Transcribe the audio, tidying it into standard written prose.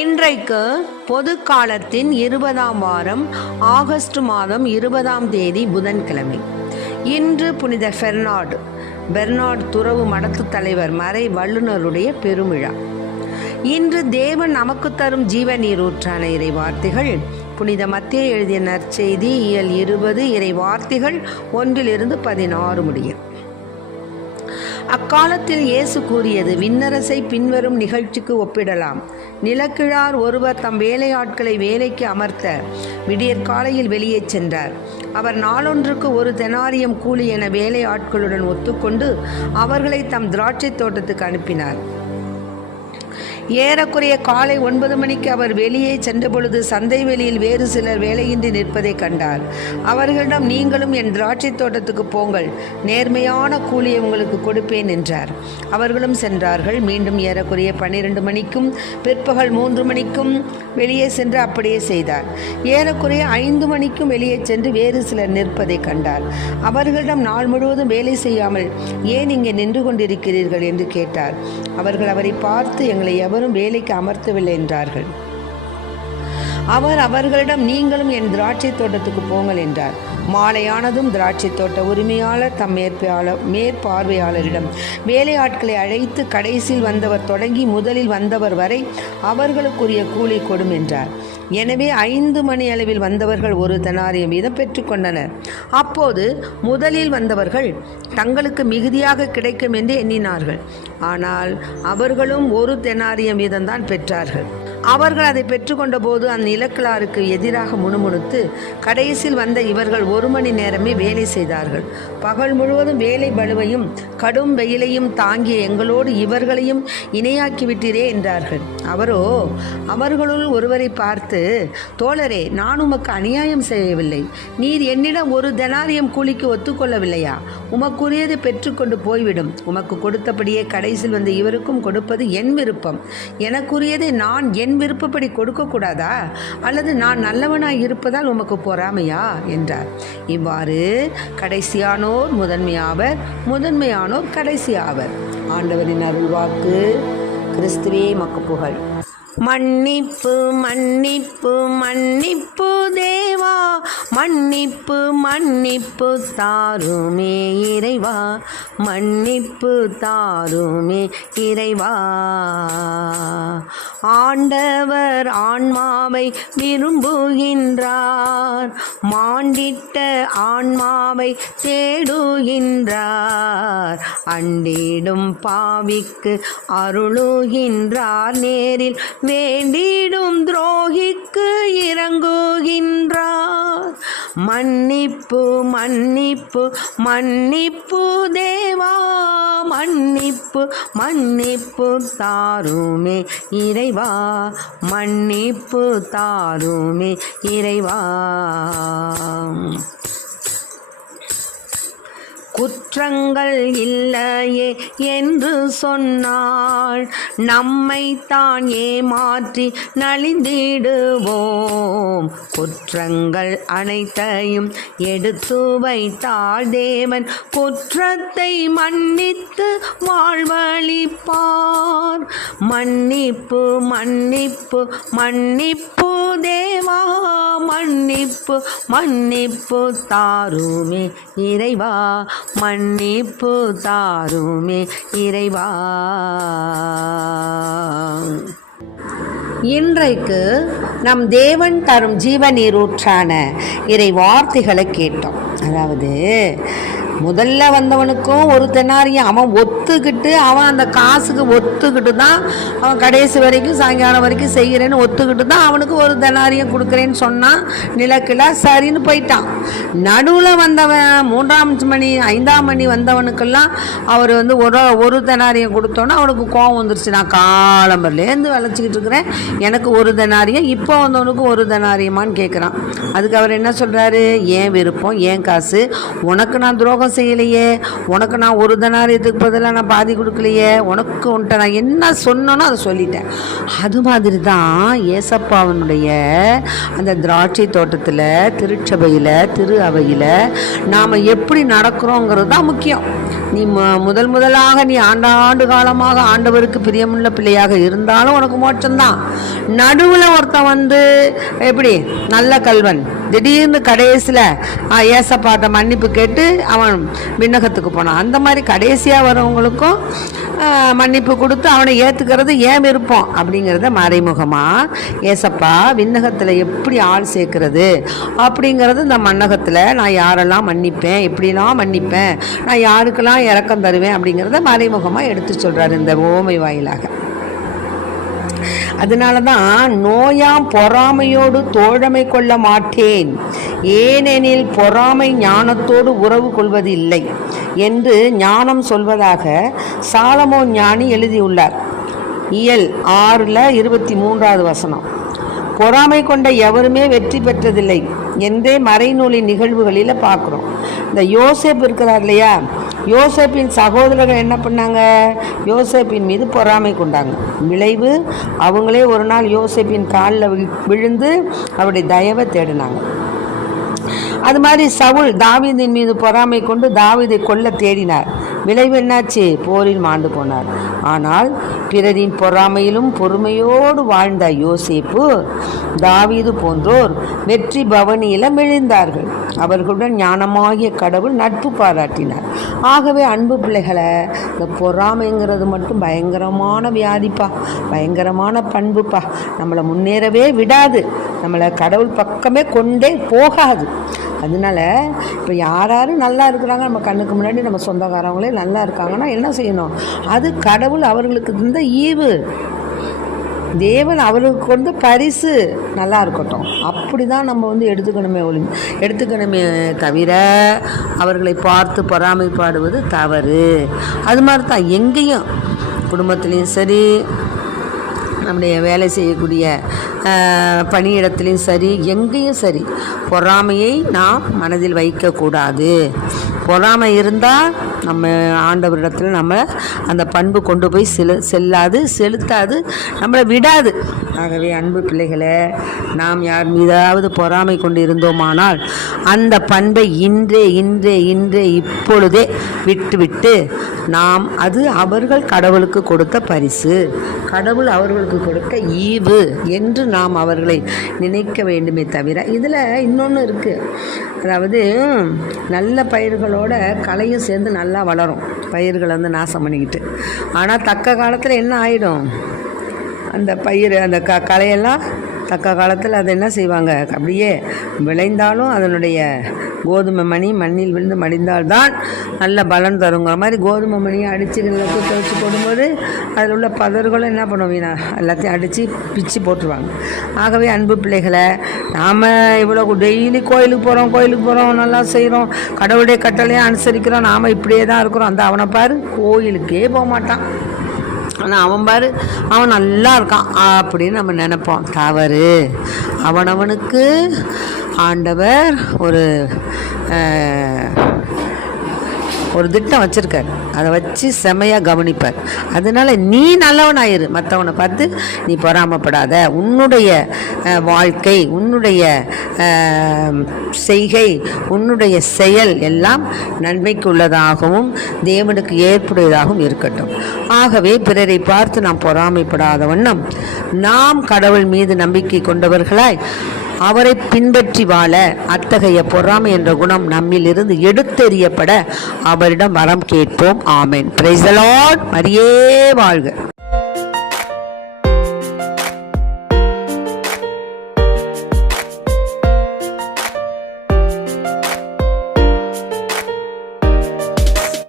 இன்றைக்கு பொது காலத்தின் 20ஆம் வாரம் ஆகஸ்ட் மாதம் 20ஆம் தேதி புதன்கிழமை. இன்று புனித பெர்னார்டு துறவு மடத்து தலைவர் மறை வல்லுநருடைய பெருமிழா. இன்று தேவன் நமக்கு தரும் ஜீவ நீரூற்றான இறை வார்த்தைகள் புனித மத்தேயு எழுதிய நற்செய்தி இயல் 20 இறை வார்த்தைகள் 1-16 முடியும். அக்காலத்தில் இயேசு கூறியது, விண்ணரசை பின்வரும் நிகழ்ச்சிக்கு ஒப்பிடலாம். நிலக்கிழார் ஒருவர் தம் வேலையாட்களை வேலைக்கு அமர்த்த விடியற்காலையில் வெளியே சென்றார். அவர் நாளொன்றுக்கு 1 தெனாரியம் கூலி என வேலையாட்களுடன் ஒத்துக்கொண்டு அவர்களை தம் திராட்சை தோட்டத்துக்கு அனுப்பினார். ஏறக்குறைய காலை 9 மணிக்கு அவர் வெளியே சென்றபொழுது சந்தை வெளியில் வேறு சிலர் வேலையின்றி நிற்பதை கண்டார். அவர்களிடம், நீங்களும் என் திராட்சை தோட்டத்துக்கு போங்கள், நேர்மையான கூலியை உங்களுக்கு கொடுப்பேன் என்றார். அவர்களும் சென்றார்கள். மீண்டும் ஏறக்குறைய 12 மணிக்கும் பிற்பகல் 3 மணிக்கும் வெளியே சென்று அப்படியே செய்தார். ஏறக்குறைய 5 மணிக்கும் வெளியே சென்று வேறு சிலர் நிற்பதை கண்டார். அவர்களிடம், நாள் முழுவதும் வேலை செய்யாமல் ஏன் இங்கே நின்று கொண்டிருக்கிறீர்கள் என்று கேட்டார். அவர்கள் அவரை பார்த்து, எங்களை எவரும் வேலைக்கு அமர்த்தவில்லை என்றார்கள். அவர் அவர்களிடம், நீங்களும் என் திராட்சை தோட்டத்துக்கு போங்கள் என்றார். மாலையானதும் திராட்சை தோட்ட உரிமையாளர் தம் மேற்பார்வையாளரிடம் வேலையாட்களை அழைத்து, கடைசியில் வந்தவர் தொடங்கி முதலில் வந்தவர் வரை அவர்களுக்குரிய கூலி கொடும் என்றார். எனவே 5 மணி அளவில் வந்தவர்கள் 1 தெனாரியம் வீதம் பெற்றுக்கொண்டனர். அப்போது முதலில் வந்தவர்கள் தங்களுக்கு மிகுதியாக கிடைக்கும் என்று எண்ணினார்கள். ஆனால் அவர்களும் 1 தெனாரியம் வீதம்தான் பெற்றார்கள். அவர்கள் அதை பெற்றுக்கொண்ட போது அந்நிலக்கிழாருக்கு எதிராக முணுமுணுத்து, கடைசியில் வந்த இவர்கள் 1 மணி நேரமே வேலை செய்தார்கள். பகல் முழுவதும் வேலை பளுவையும் கடும் வெயிலையும் தாங்கிய எங்களோடு இவர்களையும் இணையாக்கிவிட்டீரே என்றார்கள். அவரோ அவர்களுள் ஒருவரை பார்த்து, தோழரே, நான் உமக்கு அநியாயம் செய்யவில்லை. நீர் என்னிடம் 1 தெனாரியம் கூலிக்கு ஒத்துக்கொள்ளவில்லையா? உமக்குரியதை பெற்றுக்கொண்டு போய்விடும். உமக்கு கொடுத்தபடியே கடைசியில் வந்த இவருக்கும் கொடுப்பது என் விருப்பம். எனக்குரியதை நான் என் விருப்பப்படி கொடுக்கக்கூடாதா? அல்லது நான் நல்லவனாய் இருப்பதால் உமக்கு பொறாமையா என்றார். இவ்வாறு கடைசியானோர் முதன்மையாவர், முதன்மையானோர் கடைசியாவர். ஆண்டவரின் அருள்வாக்கு. கிறிஸ்துவே மக்கு புகழ். மன்னிப்பு மன்னிப்பு மன்னிப்பு தேவா, மன்னிப்பு மன்னிப்பு தாருமே இறைவா, மன்னிப்பு தாருமே இறைவா. ஆண்டவர் ஆன்மாவை விரும்புகின்றார், மாண்டிட்ட ஆன்மாவை தேடுகின்றார். அண்டிடும் பாவிக்கு அருளுகின்றார், நேரில் வேண்டிடும் துரோகிக்கு இறங்குகின்றார். மன்னிப்பு மன்னிப்பு மன்னிப்பு தேவா, மன்னிப்பு மன்னிப்பு தாருமே இறைவா, மன்னிப்பு தாருமே இறைவா. குற்றங்கள் இல்லையே என்று சொன்னால் நம்மை தான் ஏமாற்றி நலிந்திடுவோம். குற்றங்கள் அனைத்தையும் எடுத்து வைத்தால் தேவன் குற்றத்தை மன்னித்து வாழ்வளிப்பார். மன்னிப்பு மன்னிப்பு மன்னிப்பு தேவா, மன்னிப்பு மன்னிப்பு தாருமே இறைவா, மன்னிப்பு தாருமே இறைவா. இன்றைக்கு நம் தேவன் தரும் ஜீவ நீரூற்றான இறை வார்த்தைகளை கேட்டோம். அதாவது, முதல்ல வந்தவனுக்கும் 1 தெனாரியம் அவன் ஒத்துக்கிட்டு, அவன் அந்த காசுக்கு ஒத்துக்கிட்டு தான் அவன் கடைசி வரைக்கும் சாயங்காலம் வரைக்கும் செய்கிறேன்னு ஒத்துக்கிட்டு தான் அவனுக்கு 1 தெனாரியம் கொடுக்குறேன்னு சொன்னான். நிலக்கிழா சரின்னு போயிட்டான். நடுவில் வந்தவன் 3ஆம் மணி 5ஆம் மணி வந்தவனுக்கெல்லாம் அவர் வந்து 1 தெனாரியம் கொடுத்தோன்னா அவனுக்கு கோவம் வந்துருச்சு. நான் காலம்பர்லேருந்து விளைச்சிக்கிட்டு இருக்கிறேன், எனக்கு 1 தெனாரியம், இப்போ வந்தவனுக்கு 1 தெனாரியமான்னு கேட்குறான். அதுக்கு அவர் என்ன சொல்கிறாரு? ஏன் விருப்பம், ஏன் காசு, உனக்கு நான் துரோகம் தர்மம் செய்யலையே, உனக்கு நான் ஒரு தனாரியத்துக்கு பதிலாக நான் பாதி கொடுக்கலையே, உன்ட்ட நான் என்ன சொன்னனோ அதை சொல்லிட்டேன். அது மாதிரி தான் ஏசப்பாவனுடைய அந்த திராட்சை தோட்டத்தில், திருச்சபையில், திரு அவையில் நாம் எப்படி நடக்கிறோங்கிறது தான் முக்கியம். நீ முதலாக நீ ஆண்டாண்டு காலமாக ஆண்டவருக்கு பிரியமுள்ள பிள்ளையாக இருந்தாலும் உனக்கு மோட்சம்தான். நடுவில் ஒருத்தன் எப்படி நல்ல கல்வன் திடீர்னு கடைசியில் ஏசப்பாட்ட மன்னிப்பு கேட்டு அவன் விண்ணகத்துக்கு போனான். அந்த மாதிரி கடைசியாக வரவங்களுக்கும் மன்னிப்பு கொடுத்து அவனை ஏற்றுக்கிறது ஏன் விருப்பம் அப்படிங்கிறத மறைமுகமாக ஏசப்பா விண்ணகத்தில் எப்படி ஆள் சேர்க்கறது அப்படிங்கிறது இந்த மண்ணகத்தில் நான் யாரெல்லாம் மன்னிப்பேன், எப்படிலாம் மன்னிப்பேன், நான் யாருக்கெல்லாம் இரக்கம் தருவேன் அப்படிங்கிறத மறைமுகமாக எடுத்து சொல்கிறார் இந்த ஓமை வாயிலாக. அதனால தான் நோயாம் பொறாமையோடு தோழமை கொள்ள மாட்டேன், ஏனெனில் பொறாமை ஞானத்தோடு உறவு கொள்வது இல்லை என்று ஞானம் சொல்வதாக சாலமோன் ஞானி எழுதியுள்ளார். இயல் 6:23 பொறாமை கொண்ட எவருமே வெற்றி பெற்றதில்லை என்றே மறைநூலின் நிகழ்வுகளில் பார்க்குறோம். இந்த யோசேப்பு இருக்கிறார் இல்லையா, யோசேப்பின் சகோதரர்கள் என்ன பண்ணாங்க, யோசேப்பின் மீது பொறாமை கொண்டாங்க. விளைவு அவங்களே ஒரு நாள் யோசேப்பின் காலில் விழுந்து அவருடைய தயவை தேடினாங்க. அது மாதிரி சவுல் தாவீதின் மீது பொறாமை கொண்டு தாவீதை கொல்ல தேடினார். விளைவு என்னாச்சு, போரில் மாண்டு போனார். ஆனால் பிறரின் பொறாமையிலும் பொறுமையோடு வாழ்ந்த யோசேப்பு, தாவீது போன்றோர் வெற்றி பவனியில மெழிந்தார்கள். அவர்களுடன் ஞானமாகிய கடவுள் நட்பு பாராட்டினார். ஆகவே அன்பு பிள்ளைகளை, இந்த பொறாமைங்கிறது மட்டும் பயங்கரமான வியாதிப்பா, பயங்கரமான பண்புப்பா. நம்மளை முன்னேறவே விடாது, நம்மளை கடவுள் பக்கமே கொண்டே போகாது. அதனால இப்போ யாரும் நல்லா இருக்கிறாங்க, நம்ம கண்ணுக்கு முன்னாடி நம்ம சொந்தக்காரங்களே நல்லா இருக்காங்கன்னா என்ன செய்யணும், அது கடவுள் அவர்களுக்கு தந்த ஈவு, தேவன் அவர்களுக்கு கொண்டு பரிசு, நல்லா இருக்கட்டும். அப்படி தான் நம்ம எடுத்துக்கணுமே தவிர அவர்களை பார்த்து பொறாமைப்பாடுவது தவறு. அது மாதிரி தான் எங்கேயும், குடும்பத்துலேயும் சரி, நம்முடைய வேலை செய்யக்கூடிய பணியிடத்துலையும் சரி, எங்கேயும் சரி, பொறாமையை நாம் மனதில் வைக்கக்கூடாது. பொறாமை இருந்தால் நம்ம ஆண்டவரிடத்தில் நம்ம அந்த பண்பு கொண்டு போய் செலுத்தாது, நம்மளை விடாது. ஆகவே அன்பு பிள்ளைகளை, நாம் யார் மீதாவது பொறாமை கொண்டு இருந்தோமானால் அந்த பண்பை இன்றே இப்பொழுதே விட்டு நாம், அது அவர்கள் கடவுளுக்கு கொடுத்த பரிசு, கடவுள் அவர்களுக்கு கொடுத்த ஈவு என்று நாம் அவர்களை நினைக்க வேண்டுமே தவிர. இதில் இன்னொன்று இருக்குது, அதாவது நல்ல பயிர்களோட களையும் சேர்ந்து நல்லா வளரும், பயிர்களை நாசம் பண்ணிக்கிட்டு. ஆனால் தக்க காலத்தில் என்ன ஆகிடும், அந்த பயிர் அந்த களையெல்லாம் தக்க காலத்தில் அதை என்ன செய்வாங்க, அப்படியே விளைந்தாலும் அதனுடைய கோதுமை மணி மண்ணில் விழுந்து மடிந்தால்தான் நல்ல பலன் தருங்கிற மாதிரி கோதுமை மணியை அடித்து குத்த வச்சு போடும்போது அதில் உள்ள பதர்களும் என்ன பண்ணுவீங்க, எல்லாத்தையும் அடித்து பிச்சு போட்டுருவாங்க. ஆகவே அன்பு பிள்ளைகளை, நாம் இவ்வளோ டெய்லி கோயிலுக்கு போகிறோம், நல்லா செய்கிறோம், கடவுளுடைய கட்டளையை அனுசரிக்கிறோம், நாம் இப்படியே தான் இருக்கிறோம். அந்த அவனை பாரு, கோயிலுக்கே போக மாட்டான், ஆனால் அவன் பாரு அவன் நல்லா இருக்கான் அப்படின்னு நம்ம நினைப்போம். தவறு. அவனவனுக்கு ஆண்டவர் ஒரு திட்டம் வச்சுருக்கார், அதை வச்சு செமையாக கவனிப்பார். அதனால் நீ நல்லவனாயிரு, மற்றவனை பார்த்து நீ பொறாமப்படாத. உன்னுடைய வாழ்க்கை, உன்னுடைய செய்கை, உன்னுடைய செயல் எல்லாம் நன்மைக்கு உள்ளதாகவும் தேவனுக்கு ஏற்புடையதாகவும் இருக்கட்டும். ஆகவே பிறரை பார்த்து நாம் பொறாமைப்படாத வண்ணம் நாம் கடவுள் மீது நம்பிக்கை கொண்டவர்களாய் அவரை பின்பற்றி வாழ அத்தகைய பொறாமை என்ற குணம் நம்மில் இருந்து எடுத்தெறியப்பட அவரிடம் வரம் கேட்போம். ஆமென். Praise the lord. மரியே வாழ்க.